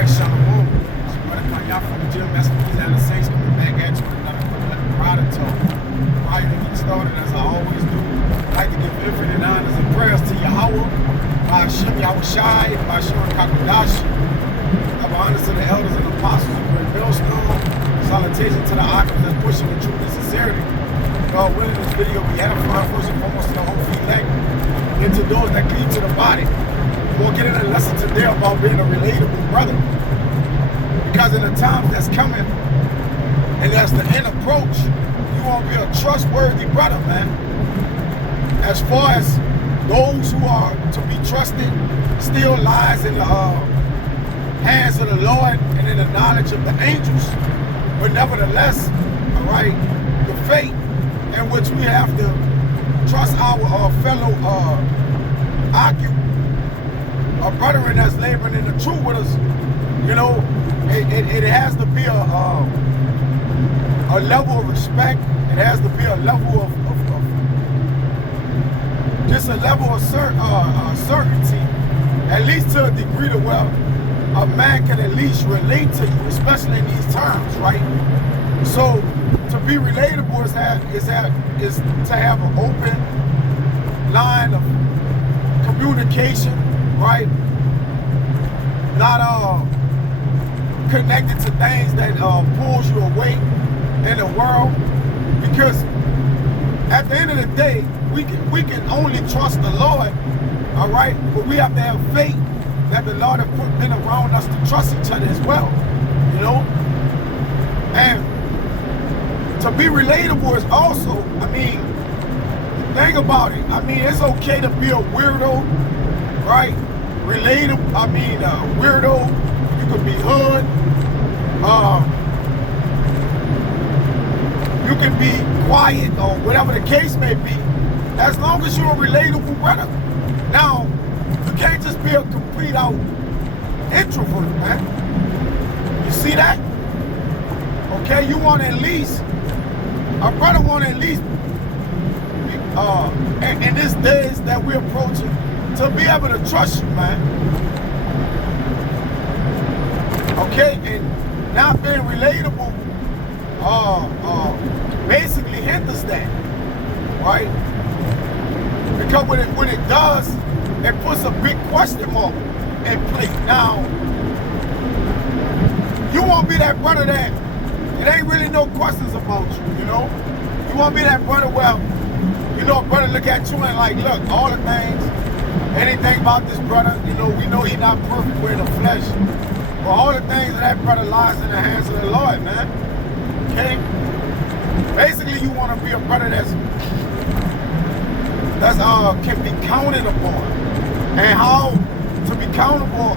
Alright, Shalom. It's your brother Kanye from the gym. That's the Peace and the Saints coming back at you with another product talk. Prior to get started, as I always do, I'd like to give infinite honors and prayers to Yahweh, by Hashem Yahushai, by Shemar Kakadash. Double honors to the elders and apostles of Great Millstone. Salutation to the occupants that's pushing the truth and sincerity. God willing, this video be edifying first and foremost to the whole elect, and to those that cleave to the body. We'll get in a lesson today about being a relatable brother. Because in the times that's coming, and that's the end approach, you won't be a trustworthy brother, man. As far as those who are to be trusted still lies in the hands of the Lord and in the knowledge of the angels. But nevertheless, all right, the faith in which we have to trust our fellow occupants, our brethren that's laboring in the truth with us, you know, it has to be a level of respect. It has to be a level of just a level of certainty, at least to a degree to where a man can at least relate to you, especially in these times, right? So to be relatable is to have an open line of communication, right? Not connected to things that pulls you away in the world, because at the end of the day, we can only trust the Lord, all right? But we have to have faith that the Lord has put men around us to trust each other as well, you know? And to be relatable is also, I mean, think about it. I mean, it's okay to be a weirdo, right? Relatable, I mean, weirdo. You could be hood. You can be quiet or whatever the case may be, as long as you're a relatable brother. Now, you can't just be a complete out introvert, man. You see that? Okay, you want at least, a brother want at least, in these days that we're approaching, to be able to trust you, man. Okay, and not being relatable basically hinders that, right? Because when it does, it puts a big question mark in place. Now, you won't be that brother that it ain't really no questions about you, you know? You won't be that brother where, you know, a brother look at you and like, look, all the things, anything about this brother, you know, we know he's not perfect, we're in the flesh. But all the things of that brother lies in the hands of the Lord, man. Okay? Basically, you want to be a brother that's can be counted upon. And how to be countable,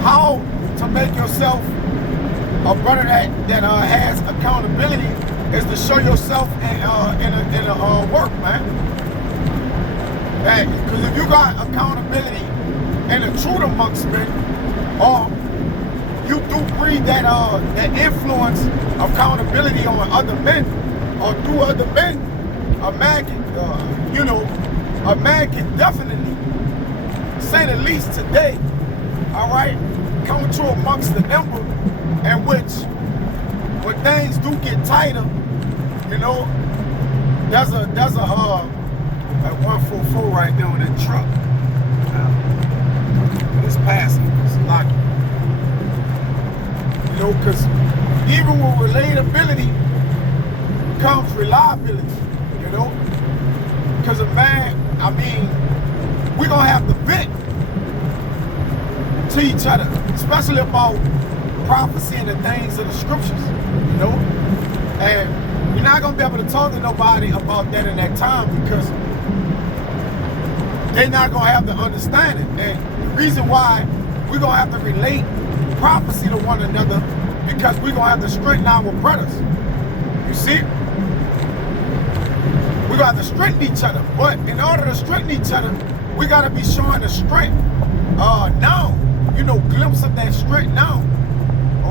how to make yourself a brother that has accountability is to show yourself in a work, man. Because if you got accountability and the truth amongst men, or you do breed that influence of accountability on other men, or through other men, a man can, you know, a man can definitely, say the least today, all right, come to amongst the number in which, when things do get tighter, you know, there's a 144 right now in that truck. It's passing, it's locking. You know, because even with relatability comes reliability, you know? Because a man, I mean, we're going to have to vent to each other, especially about prophecy and the things of the scriptures, you know? And we're not going to be able to talk to nobody about that in that time, because they're not going to have the understanding. And the reason why we're going to have to relate prophecy to one another, because we're going to have to strengthen our brothers. You see? We're going to have to strengthen each other. But in order to strengthen each other, we got to be showing the strength now. You know, glimpse of that strength now.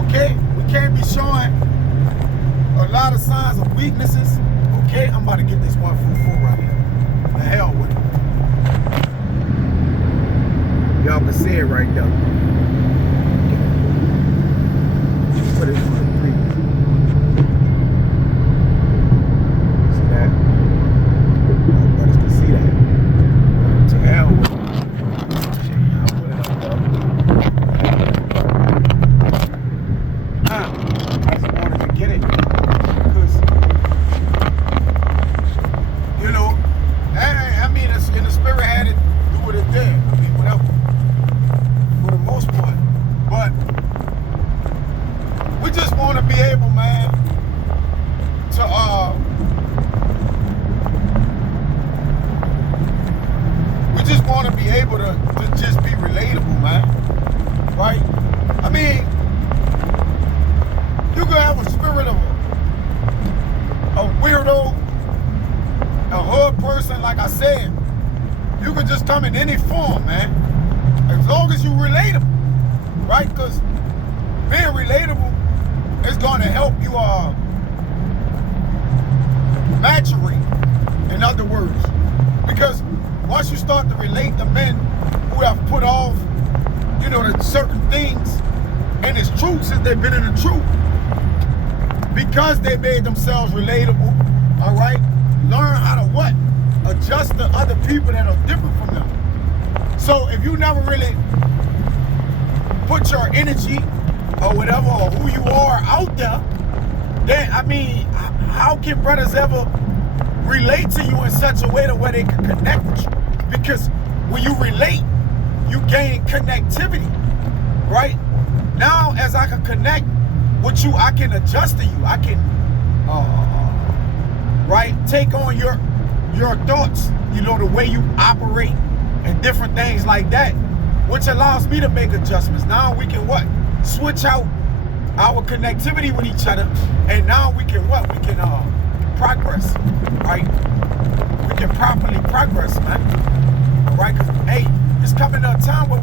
Okay? We can't be showing a lot of signs of weaknesses. Okay? I'm about to get this 144 right here. The hell with it. Y'all can see it right there. man. As long as you relatable, right? Because being relatable is going to help you maturate, in other words. Because once you start to relate to men who have put off, the certain things, and it's true since they've been in the truth, because they made themselves relatable, all right, learn how to what? Adjust to other people that are different from them. So if you never really put your energy or whatever, or who you are out there, then, how can brothers ever relate to you in such a way to where they can connect with you? Because when you relate, you gain connectivity, right? Now, as I can connect with you, I can adjust to you. I can, right, take on your thoughts, the way you operate and different things like that, which allows me to make adjustments. Now we can what? Switch out our connectivity with each other, and now we can what? We can progress, right? We can properly progress, man. All right, because hey, it's coming a time where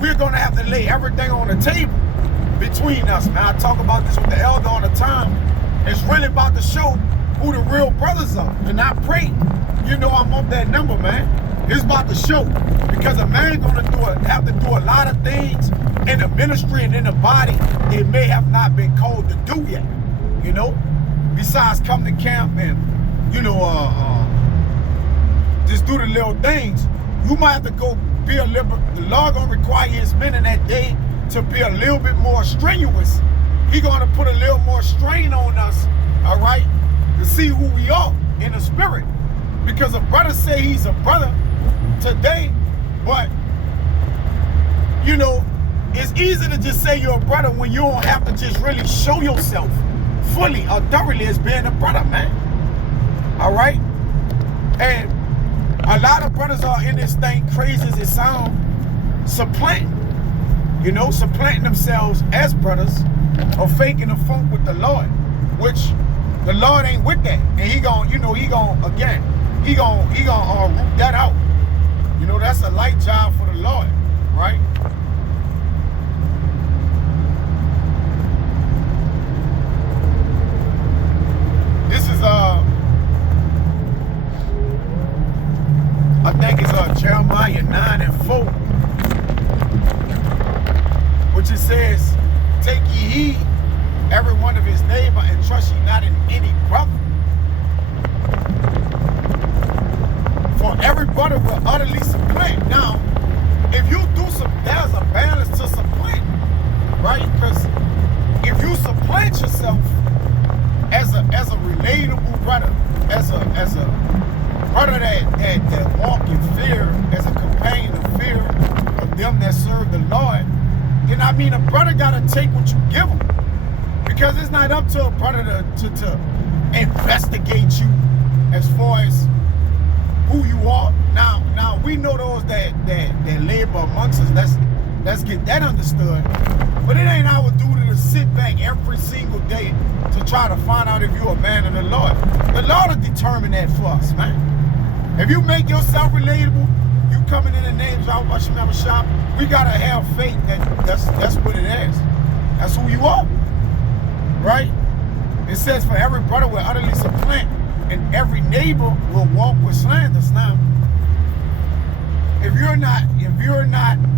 we're gonna have to lay everything on the table between us, man. I talk about this with the elder all the time. It's really about to show who the real brothers are, and I pray, I'm up that number, man. It's about to show, because a man gonna have to do a lot of things in the ministry and in the body they may have not been called to do yet, besides come to camp and just do the little things. You might have to go be a little. The Lord gonna require his men in that day to be a little bit more strenuous. He gonna put a little more strain on us, all right, to see who we are in the spirit. Because a brother say he's a brother today, but it's easy to just say you're a brother when you don't have to just really show yourself fully or thoroughly as being a brother, man. All right? And a lot of brothers are in this thing, crazy as it sounds, supplanting themselves as brothers or faking the funk with the Lord, which the Lord ain't with that. And he gonna root that out. That's a light job for the Lord, right? This is I think it's Jeremiah 9:4, which it says, "Take ye heed, every one of his neighbor, and trust ye not in any brother. For every brother will utterly supplant." Now, if you do there's a balance to supplant, right? Because if you supplant yourself as a relatable brother, as a brother that walk in fear, as a companion of fear of them that serve the Lord, then a brother gotta take what you give him. Because it's not up to a brother to investigate you as far as who you are. Now we know those that labor amongst us. Let's get that understood. But it ain't our duty to sit back every single day to try to find out if you're a man of the Lord. The Lord will determine that for us, man. If you make yourself relatable, you coming in the name of Yahweh Shop, we gotta have faith that's what it is. That's who you are, right? It says, "For every brother will utterly supplant, and every neighbor will walk with slanders." Now, if you're not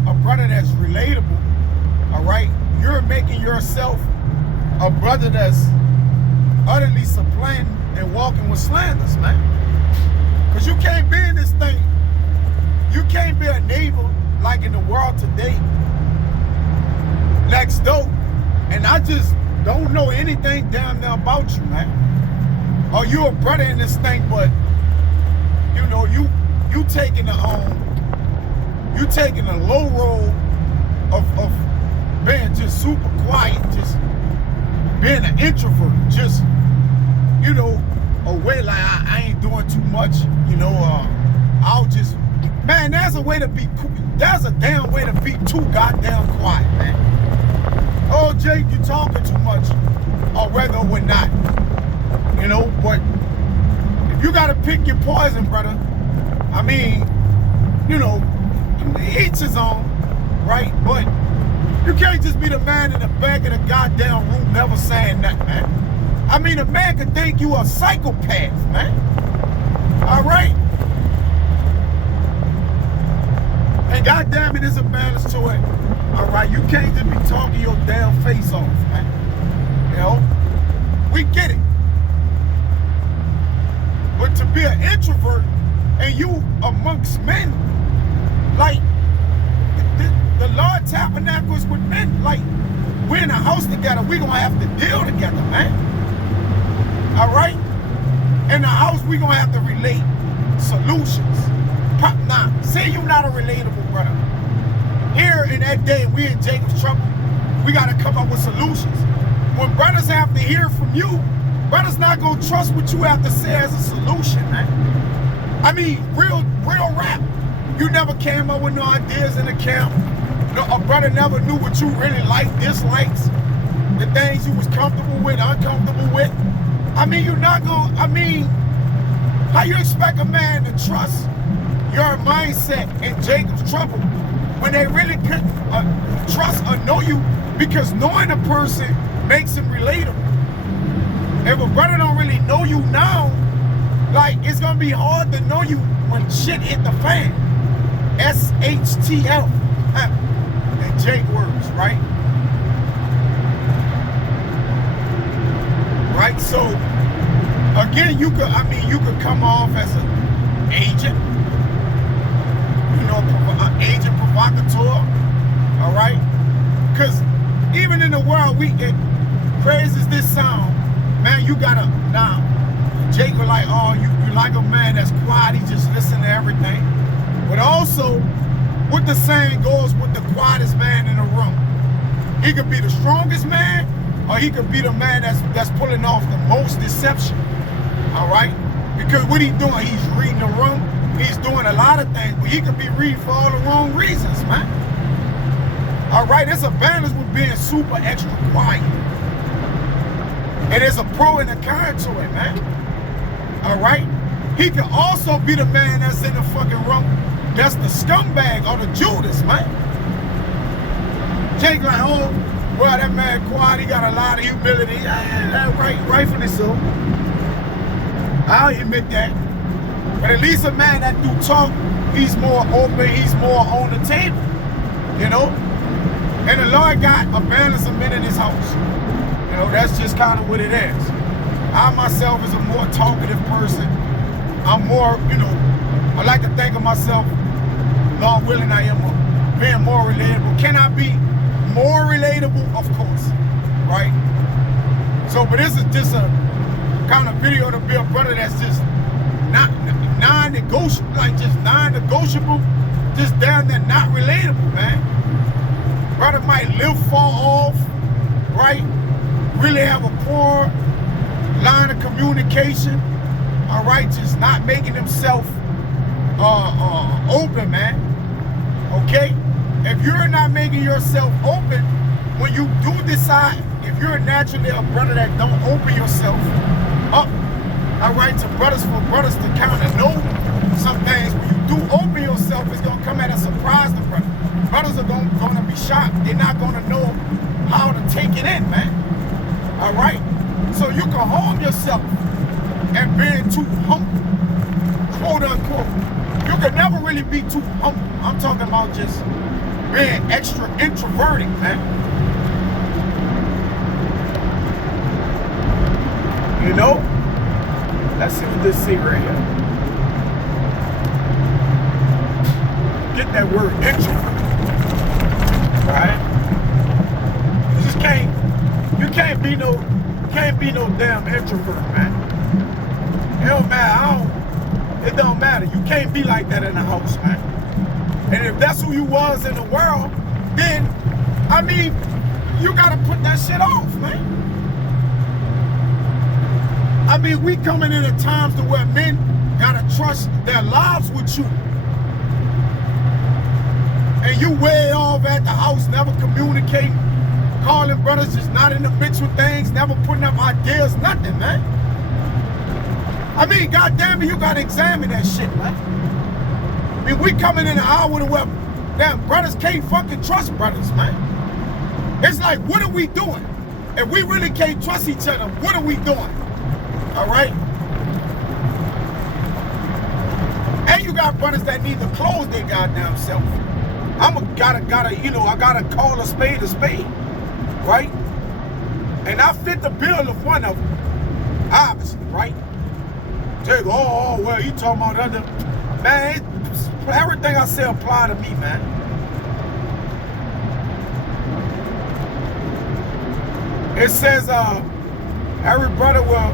a brother that's relatable, all right, you're making yourself a brother that's utterly supplanting and walking with slanders, man. Because you can't be in this thing. You can't be a neighbor like in the world today, next door, and I just don't know anything down there about you, man. Or you a brother in this thing, but you taking a low role of being just super quiet, just being an introvert, just away like I ain't doing too much, I'll just, man, there's a damn way to be too goddamn quiet, man. Oh, Jake, you talking too much, or whether we're not, but if you gotta pick your poison, brother, each his own, right? But you can't just be the man in the back of the goddamn room never saying nothing, man. I mean, a man could think you a psychopath, man. All right? And goddamn it, there's a balance to it. All right? You can't just be talking your damn face off, man. You know? We get it. But to be an introvert and you amongst men, like, the Lord tabernacles with men. Like, we're in a house together. We're going to have to deal together, man. All right? In the house, we're going to have to relate solutions. Now, say you're not a relatable brother. Here in that day, we in Jacob's trouble. We got to come up with solutions. When brothers have to hear from you, brothers not going to trust what you have to say as a solution, man. I mean, real rap. You never came up with no ideas in the camp. No, a brother never knew what you really liked, dislikes, the things you was comfortable with, uncomfortable with. I mean, you're not going, I mean, how you expect a man to trust your mindset in Jacob's trouble when they really couldn't trust or know you, because knowing a person makes him relatable. If a brother don't really know you now, like, it's gonna be hard to know you when shit hit the fan. SHTL. And Jake words, right? Right, so again, you could come off as an agent, you know, an agent provocateur, all right? Because even in the world, crazy as this sound, man, you gotta, now, Jake was like, oh, you like a man that's quiet, he just listen to everything. But also, what the saying goes with the quietest man in the room. He could be the strongest man, or he could be the man that's pulling off the most deception. All right? Because what he's doing, he's reading the room, he's doing a lot of things, but he could be reading for all the wrong reasons, man. All right? There's a balance with being super extra quiet. And there's a pro and a con to it, man. All right? He can also be the man that's in the fucking room, that's the scumbag or the Judas, man. Jake like, oh, well, that man quiet, he got a lot of humility. Yeah, rightfully so. I'll admit that. But at least a man that do talk, he's more open, he's more on the table, you know? And the Lord got a balance of men in his house. You know, that's just kind of what it is. I myself is a more talkative person. I'm more, you know, I like to think of myself, Lord willing, I am being more relatable. Can I be more relatable? Of course, right? So, but this is just a kind of video to be a brother that's just not non-negotiable, like just non-negotiable, just down there not relatable, man. Brother might live far off, right? Really have a poor line of communication, all right? Just not making himself open, man. Okay? If you're not making yourself open, when you do decide, if you're naturally a brother that don't open yourself up, all right, to brothers, for brothers to kind of know some things, when you do open yourself, it's gonna come at a surprise to brothers. Brothers are gonna be shocked. They're not gonna know how to take it in, man. All right? So you can harm yourself and being too humble, quote unquote. You can never really be too humble. I'm talking about just being extra introverted, man. You know? Let's see what this see right here. Get that word introvert. Right? You just can't be no damn introvert, man. It don't matter. It don't matter. You can't be like that in the house, man. And if that's who you was in the world, then, I mean, you gotta put that shit off, man. I mean, we coming in at times to where men gotta trust their lives with you. And you way off at the house, never communicating, calling brothers, just not in the mix with things, never putting up ideas, nothing, man. I mean, goddamn it, you gotta examine that shit, man. I mean, we coming in an hour to where Damn, brothers can't fucking trust brothers, man. It's like, what are we doing? If we really can't trust each other, what are we doing? All right? And you got brothers that need to close their goddamn self. I gotta call a spade, right? And I fit the bill of one of them, obviously, right? Jake, well, you talking about other, man, everything I say apply to me, man. It says, every brother will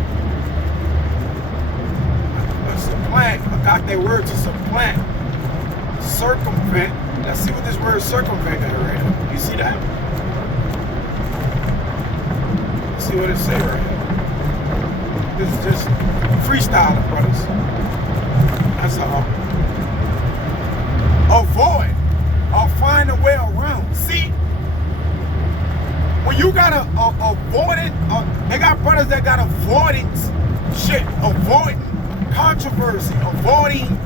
supplant, I got that word to supplant, circumvent. Let's see what this word circumvent is right here. You see that? Let's see what it say right here. This is just freestyling, brothers. That's all. Avoid or find a way around. See, when you gotta avoid it, they got brothers that got avoiding shit, avoiding controversy, avoiding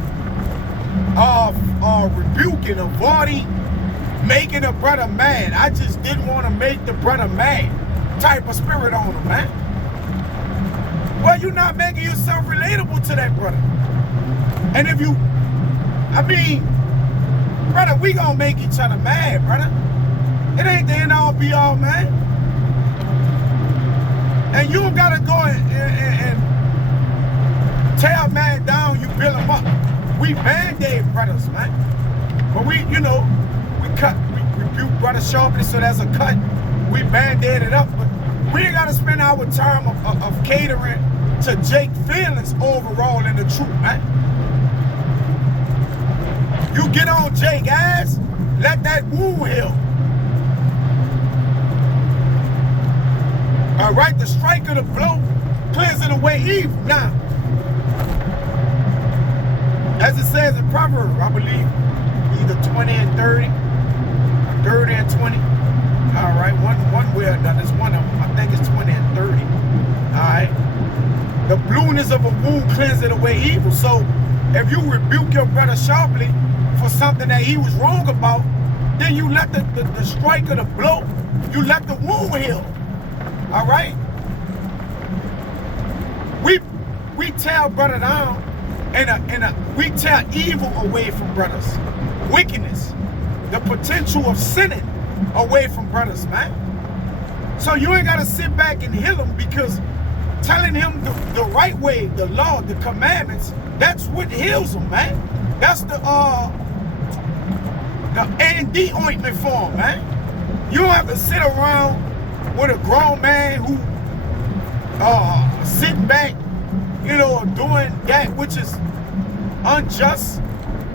rebuking, avoiding making a brother mad. I just didn't want to make the brother mad type of spirit on him, man. Well, you're not making yourself relatable to that brother. And if you, I mean, brother, we gonna make each other mad, brother. It ain't the end all be all, man. And you gotta go and tear a man down, you build him up. We band-aid brothers, man. But we rebuke brothers sharply so there's a cut. We band-aid it up, but we ain't gotta spend our time of catering to Jake's feelings overall in the truth, man. You get on Jake's ass, let that wound heal. All right, the strike of the blow cleansing away evil. Now, as it says in Proverbs, I believe either 20 and 30, 30 and 20. All right, one way or another. It's one of them. I think it's 20 and 30. All right. The blueness of a wound cleanses away evil. So if you rebuke your brother sharply for something that he was wrong about, then you let the strike of the blow, you let the wound heal. All right? We tear brother down and we tear evil away from brothers. Wickedness, the potential of sinning away from brothers, man. So you ain't got to sit back and heal them, because telling him the right way, the law, the commandments, that's what heals them, man. That's the A&D ointment for him, man. You don't have to sit around with a grown man who sitting back, doing that which is unjust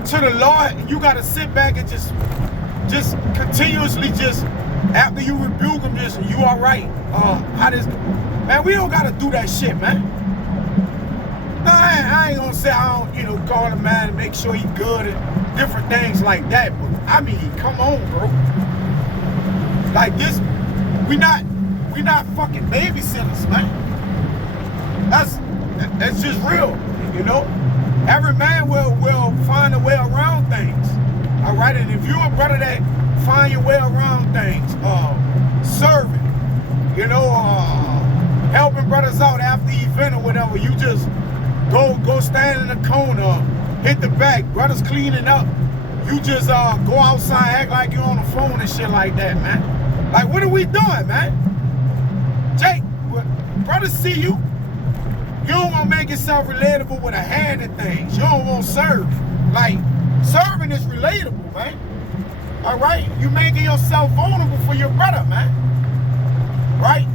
to the Lord. You got to sit back and just continuously after you rebuke him, you all right? Man, we don't got to do that shit, man. No, I ain't gonna say I don't, call a man and make sure he good and different things like that. But I mean, come on, bro. Like this, we not fucking babysitters, man. That's just real, Every man will find a way around things. All right, and if you're a brother that find your way around things, serving, helping brothers out after the event or whatever, you just go stand in the corner, hit the back, brothers cleaning up. You just go outside, act like you're on the phone and shit like that, man. Like, what are we doing, man? Jake, brothers see you. You don't want to make yourself relatable with a hand in things. You don't want to serve. Like, serving is relatable, man. All right? You making yourself vulnerable for your brother, man. Right?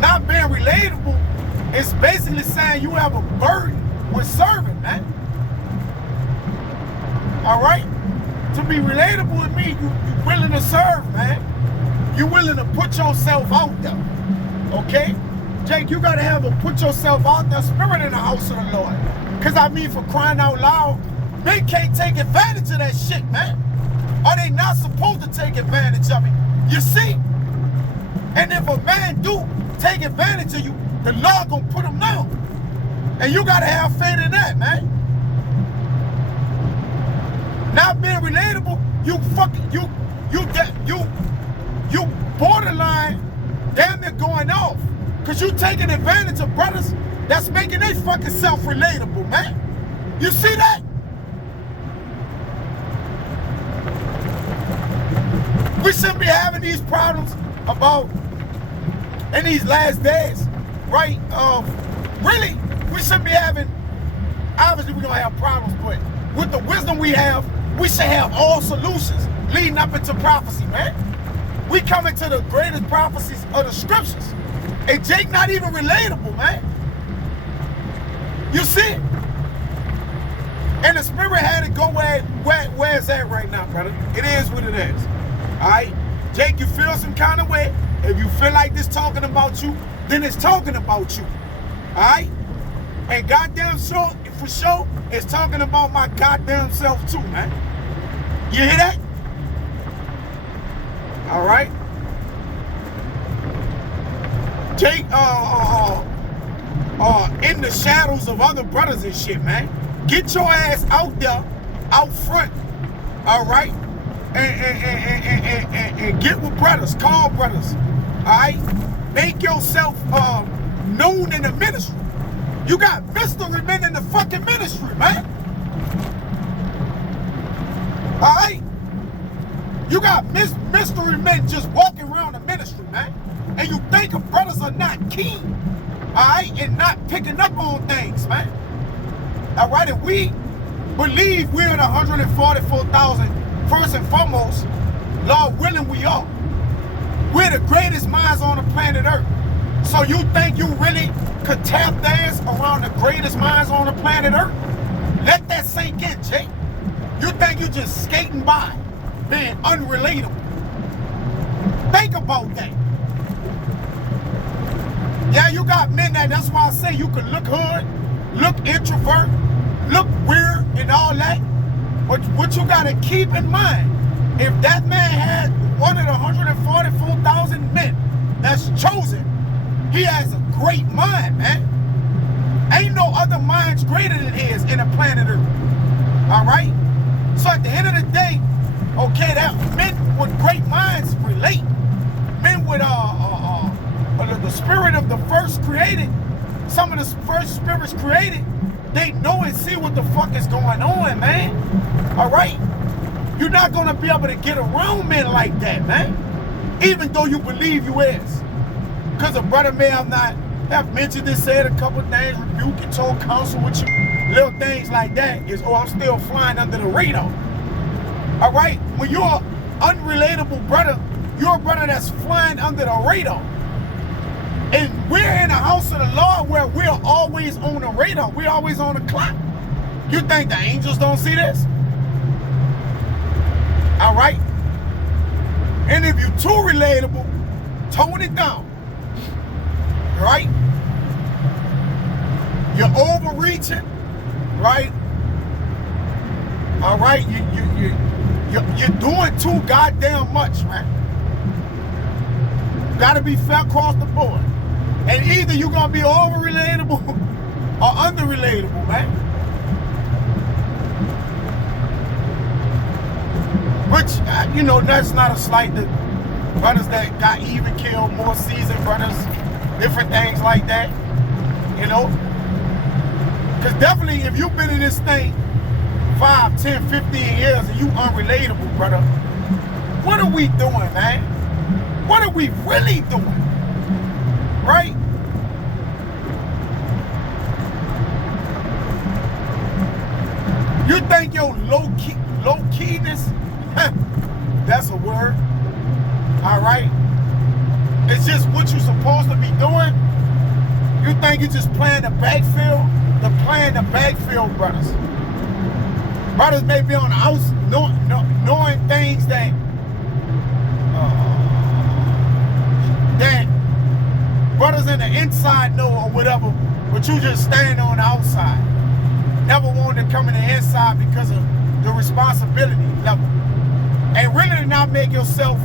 Not being relatable is basically saying you have a burden with serving, man. All right? To be relatable with me, you're willing to serve, man. You're willing to put yourself out there. Okay? Jake, you gotta have a put yourself out there spirit in the house of the Lord. Cause I mean, for crying out loud, they can't take advantage of that shit, man. Or they not supposed to take advantage of it. You see? And if a man do take advantage of you, the Lord gonna put him down. And you gotta have faith in that, man. Not being relatable, you borderline damn near going off. Cause you taking advantage of brothers that's making they fucking self relatable, man. You see that? We shouldn't be having these problems about in these last days, right? Really, we shouldn't be having, obviously we're gonna have problems, but with the wisdom we have, we should have all solutions leading up into prophecy, man. We coming to the greatest prophecies of the scriptures. And Jake not even relatable, man. You see it? And the spirit had to go where it's at right now, brother. It is what it is. All right? Jake, you feel some kind of way. If you feel like this talking about you, then it's talking about you. All right? And goddamn sure, for sure, it's talking about my goddamn self too, man. You hear that? All right? Jake, in the shadows of other brothers and shit, man. Get your ass out there, out front, all right? And get with brothers, call brothers, all right? Make yourself known in the ministry. You got mystery men in the fucking ministry, man. All right? You got mystery men just walking around the ministry, man. And you think of brothers are not keen, all right, and not picking up on things, man. All right, and we believe we're in 144,000 first and foremost. Lord willing, we are. We're the greatest minds on the planet Earth. So you think you really could tap dance around the greatest minds on the planet Earth? Let that sink in, Jake. You think you just skating by, being unrelatable. Think about that. Yeah, you got men that's why I say you can look hood, look introvert, look weird and all that. But what you gotta keep in mind, if that man had one of the 144,000 men that's chosen, he has a great mind, man. Ain't no other minds greater than his in the planet Earth. All right? So at the end of the day, okay, that men with great minds relate. Men with the spirit of the first created, some of the first spirits created, they know and see what the fuck is going on, man. All right? You're not going to be able to get around men like that, man. Even though you believe you is. Because a brother may have mentioned this, said a couple things, rebuke and told counsel with you. Little things like that is, oh, I'm still flying under the radar. All right? When you're an unrelatable brother, you're a brother that's flying under the radar. And we're in the house of the Lord where we're always on the radar. We're always on the clock. You think the angels don't see this? All right? And if you're too relatable, tone it down. Right? You're overreaching, right? All right? You're doing too goddamn much, man. Gotta be fair across the board. And either you're gonna be over-relatable or under-relatable, man. Which, that's not a slight to brothers that got even killed, more seasoned brothers, different things like that, Because definitely, if you've been in this thing 5, 10, 15 years and you unrelatable, brother, what are we doing, man? What are we really doing? Right? You think your low-keyness, that's a word, all right? It's just what you're supposed to be doing. You think you're just playing the backfield? They're playing the backfield, brothers. Brothers may be on the house knowing things that brothers in the inside know or whatever, but you just stand on the outside. Never wanted to come in the inside because of the responsibility level. And really to not make yourself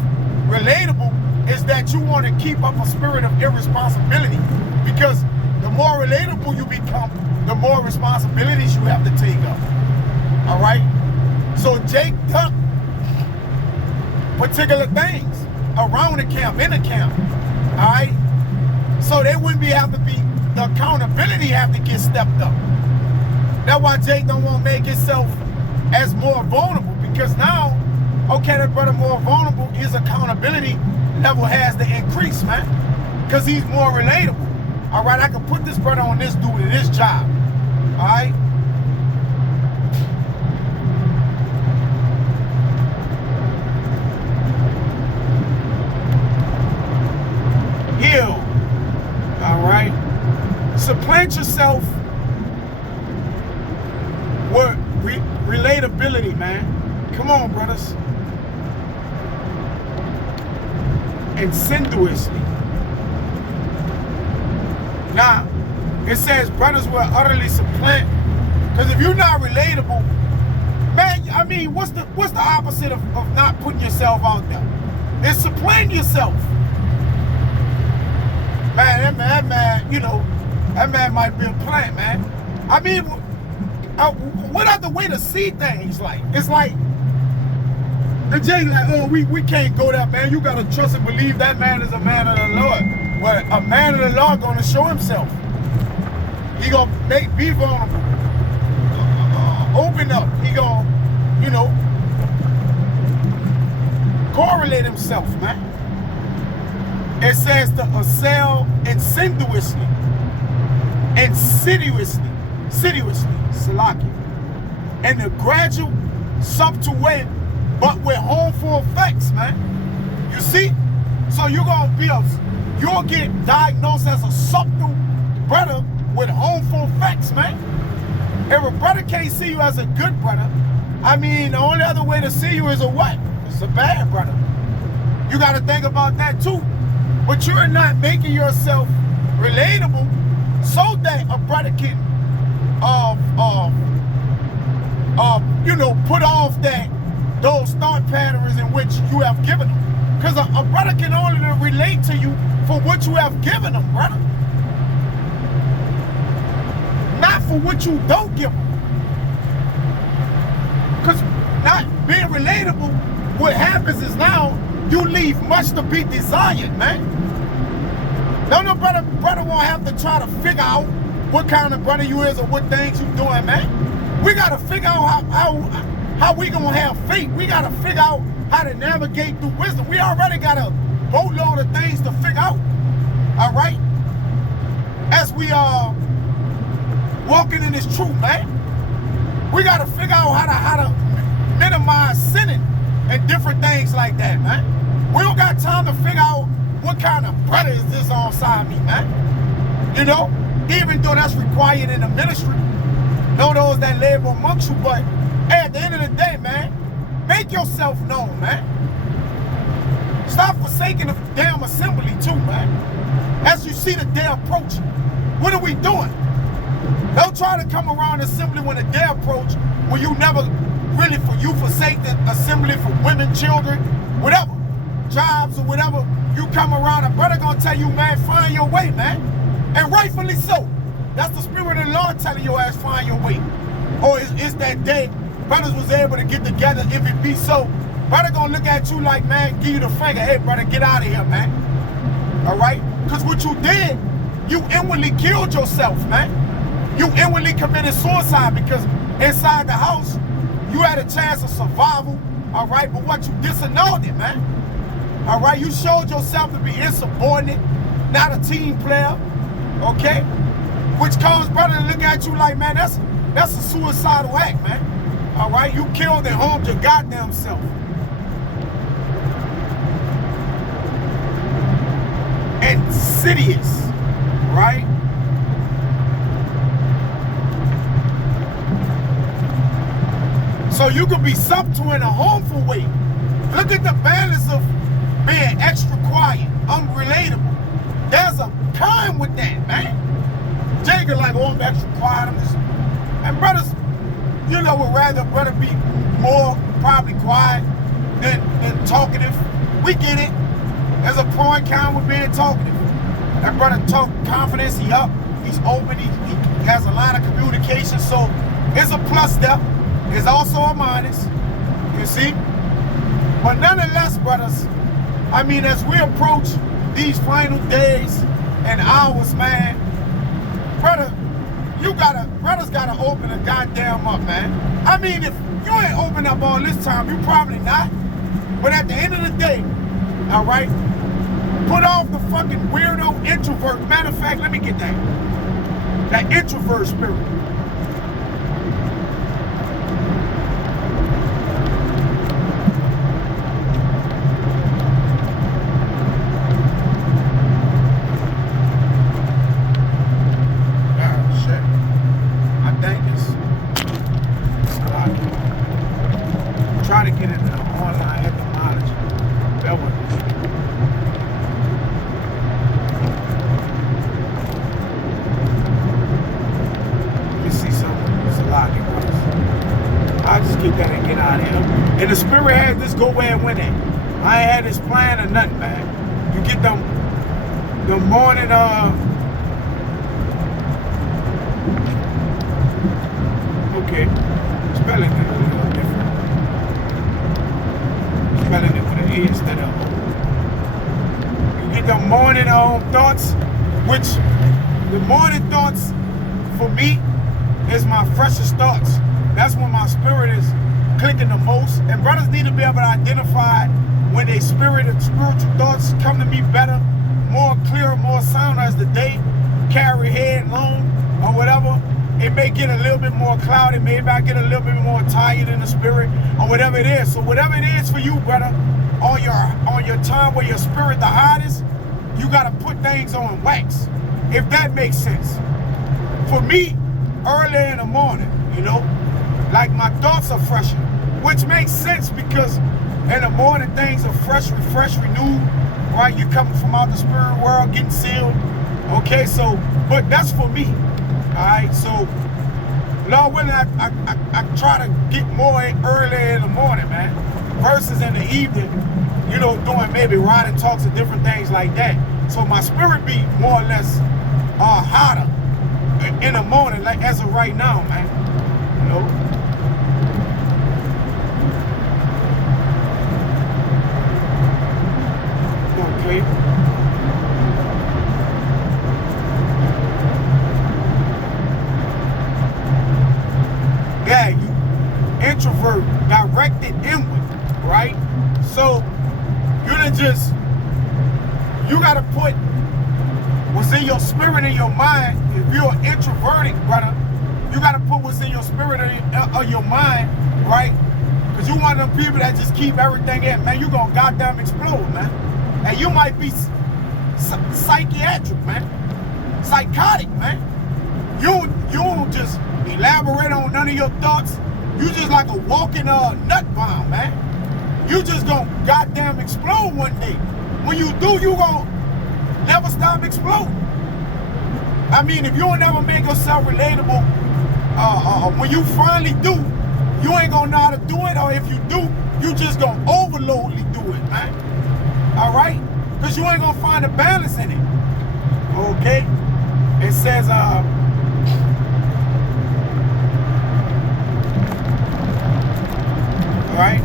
relatable is that you want to keep up a spirit of irresponsibility, because the more relatable you become, the more responsibilities you have to take up. All right? So Jake ducked particular things around the camp, in the camp. All right? So they wouldn't the accountability have to get stepped up. That's why Jake don't want to make himself as more vulnerable, because now, okay, that brother more vulnerable, his accountability level has to increase, man. Because he's more relatable. All right, I can put this brother on this dude and this job. All right? Heal. All right? Supplant yourself with relatability, man. Come on, brothers. Insinuously. Now, it says brothers will utterly supplant. Because if you're not relatable, man, I mean, what's the opposite of not putting yourself out there? It's supplanting yourself. Man, that man, you know, that man might be a plant, man. I mean, what other way to see things like? It's like, the Jay like, oh, we can't go there, man. You gotta trust and believe that man is a man of the Lord. Well, a man of the Lord gonna show himself. He gonna be vulnerable. Open up. He gonna, you know, correlate himself, man. It says to assail insidiously, Salaki, in a gradual, subtle way, but with harmful effects, man. You see? So you'll get diagnosed as a subtle brother with harmful effects, man. If a brother can't see you as a good brother, I mean, the only other way to see you is a what? It's a bad brother. You got to think about that too. But you're not making yourself relatable so that a brother can, you know, put off those thought patterns in which you have given them. Because a brother can only relate to you for what you have given them, brother. Not for what you don't give them. Because not being relatable, what happens is now you leave much to be desired, man. No brother won't have to try to figure out what kind of brother you is or what things you doing, man. We got to figure out how we gonna have faith. We got to figure out how to navigate through wisdom. We already got a boatload of things to figure out, all right? As we are walking in this truth, man. We got to figure out how to minimize sinning and different things like that, man. We don't got time to figure out what kind of brother is this on side me, man. You know, even though that's required in the ministry, know those that labor amongst you, but hey, at the end of the day, man, make yourself known, man. Stop forsaking the damn assembly too, man. As you see the day approaching, what are we doing? Don't try to come around the assembly when the day approach, when you never really forsake the assembly for women, children, whatever, jobs or whatever. You come around, a brother gonna tell you, man, find your way, man. And rightfully so. That's the spirit of the Lord telling your ass, find your way. Or it's that day brothers was able to get together. If it be so, brother gonna look at you like, man, give you the finger. Hey, brother, get out of here, man. All right? Because what you did, you inwardly killed yourself, man. You inwardly committed suicide because inside the house, you had a chance of survival, all right? But what you disannulled it, man. All right? You showed yourself to be insubordinate, not a team player, okay? Which caused brother to look at you like, man, that's a suicidal act, man. All right? You killed and harmed your goddamn self. Insidious, right? So you could be subtle in a harmful way. Look at the balance of being extra quiet, unrelatable. There's a kind with that, man. Jake is like, oh, I'm extra quiet. And brothers, you know, would rather brother be more probably quiet than talkative. We get it. There's a pro and con with being talkative. That brother talk confidence, he up, he's open, he has a line of communication, so it's a plus there. There's also a minus. You see? But nonetheless, brothers, I mean, as we approach these final days and hours, man, brothers gotta open a goddamn up, man. I mean, if you ain't open up all this time, you probably not. But at the end of the day, all right, put off the fucking weirdo introvert. Matter of fact, let me get that introvert spirit. Try to get into the online etymology. Bear with me. Let me see something. It's a lot of words. I'll just get that and get out of here. And the spirit has this go where it went at. I ain't had this plan or nothing, man. You get the morning, okay. Spelling it a little different. Spelling it with an E instead of O. You get the morning thoughts, which the morning thoughts for me is my freshest thoughts. That's when my spirit is clicking the most. And brothers need to be able to identify when they spiritual thoughts come to me better, more clear, more sound as the day carry headlong or whatever. It may get a little bit more cloudy, maybe I get a little bit more tired in the spirit or whatever it is. So whatever it is for you, brother, on your time where your spirit the hottest, you gotta put things on wax, if that makes sense. For me, early in the morning, you know, like my thoughts are fresher, which makes sense because in the morning things are fresh, refreshed, renewed, right? You're coming from out the spirit world, getting sealed. Okay, so, but that's for me. Alright, so Lord willing, I try to get more early in the morning, man, versus in the evening, you know, doing maybe riding talks and different things like that. So my spirit be more or less hotter in the morning, like as of right now, man. You know. Okay. Yeah, you introvert, directed inward, right? So you gotta put what's in your spirit and your mind. If you're introverted, brother, you gotta put what's in your spirit or your mind, right? Because you one of them people that just keep everything in, man. You gonna goddamn explode, man. And you might be psychiatric, man, psychotic, man. You don't just elaborate on none of your thoughts. You just like a walking nut bomb, man. You just gonna goddamn explode one day. When you do, you gonna never stop exploding. I mean, if you don't ever make yourself relatable, when you finally do, you ain't gonna know how to do it, or if you do, you just gonna overloadly do it, man. All right? Because you ain't gonna find a balance in it. Okay? It says, right?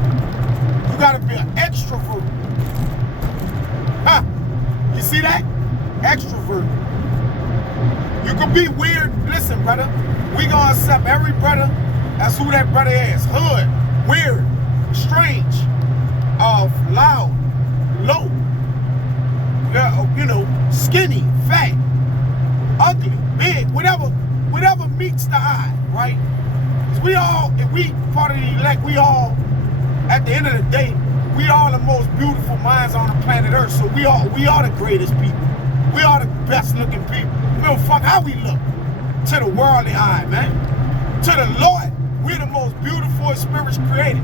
You gotta be an extrovert. Huh? You see that? Extrovert. You can be weird. Listen, brother, we gonna accept every brother as who that brother is. Hood, weird, strange, loud, low, you know, skinny, fat, ugly, big, whatever meets the eye, right? Because we all, if we part of the elect, we all, at the end of the day, we are the most beautiful minds on the planet Earth. So we are the greatest people. We are the best looking people. We don't fuck how we look to the worldly eye, man. To the Lord, we're the most beautiful spirits created.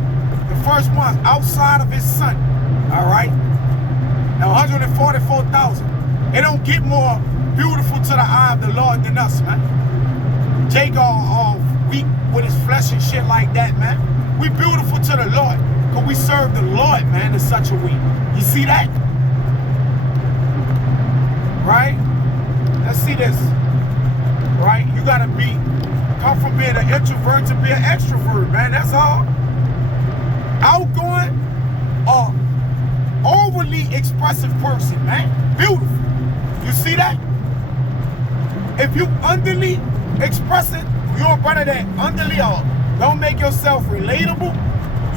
The first ones outside of his son. All right? Now 144,000. It don't get more beautiful to the eye of the Lord than us, man. Jake all weak with his flesh and shit like that, man. We beautiful to the Lord, because we serve the Lord, man, in such a way. You see that? Right? Let's see this. Right? You gotta come from being an introvert to be an extrovert, man. That's all. outgoing or overly expressive person, man. Beautiful. You see that? If you underly expressive, you're a brother that underly or don't make yourself relatable,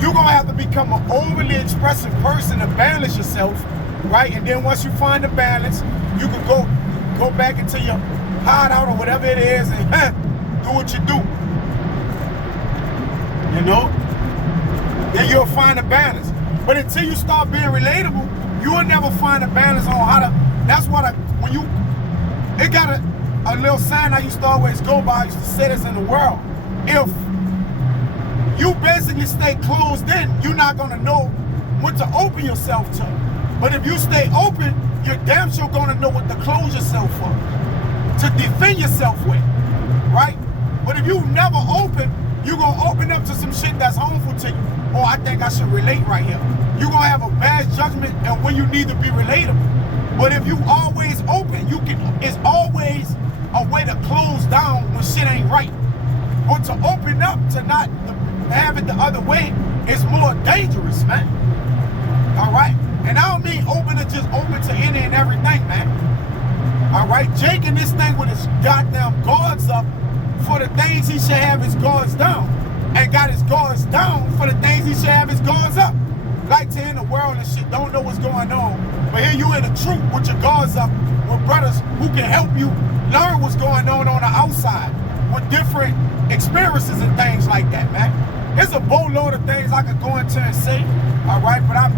you're gonna have to become an overly expressive person to balance yourself, right? And then once you find the balance, you can go back into your hideout or whatever it is and do what you do. You know? Then you'll find a balance. But until you start being relatable, you will never find a balance on how to. That's what it got a little sign I used to always go by. I used to say this in the world. If you basically stay closed in, you're not gonna know what to open yourself to. But if you stay open, you're damn sure gonna know what to close yourself for, to defend yourself with, right? But if you never open, you're gonna open up to some shit that's harmful to you. Oh, I think I should relate right here. You're gonna have a bad judgment and when you need to be relatable. But if you always open, it's always a way to close down when shit ain't right. Or to open up, to not have it the other way, is more dangerous, man. All right? And I don't mean open to just open to any and everything, man. All right? Jake in this thing with his goddamn guards up for the things he should have his guards down. And got his guards down for the things he should have his guards up. Like to in the world and shit, don't know what's going on. But here you in a troop with your guards up, with brothers who can help you learn what's going on the outside, with different experiences and things like that, man. There's a boatload of things I could go into and say, all right, but I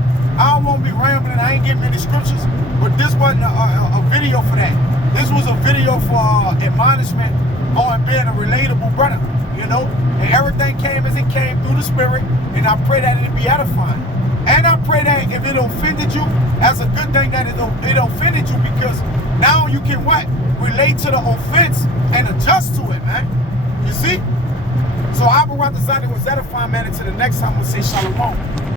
don't want to be rambling. I ain't giving any scriptures, but this wasn't a video for that. This was a video for admonishment on being a relatable brother, you know? And everything came as it came through the spirit, and I pray that it be edifying. And I pray that if it offended you, that's a good thing that it offended you, because now you can what? Relate to the offense and adjust to it, man. You see? So I would rather say it was edifying, man. Until the next time, we'll say shalom.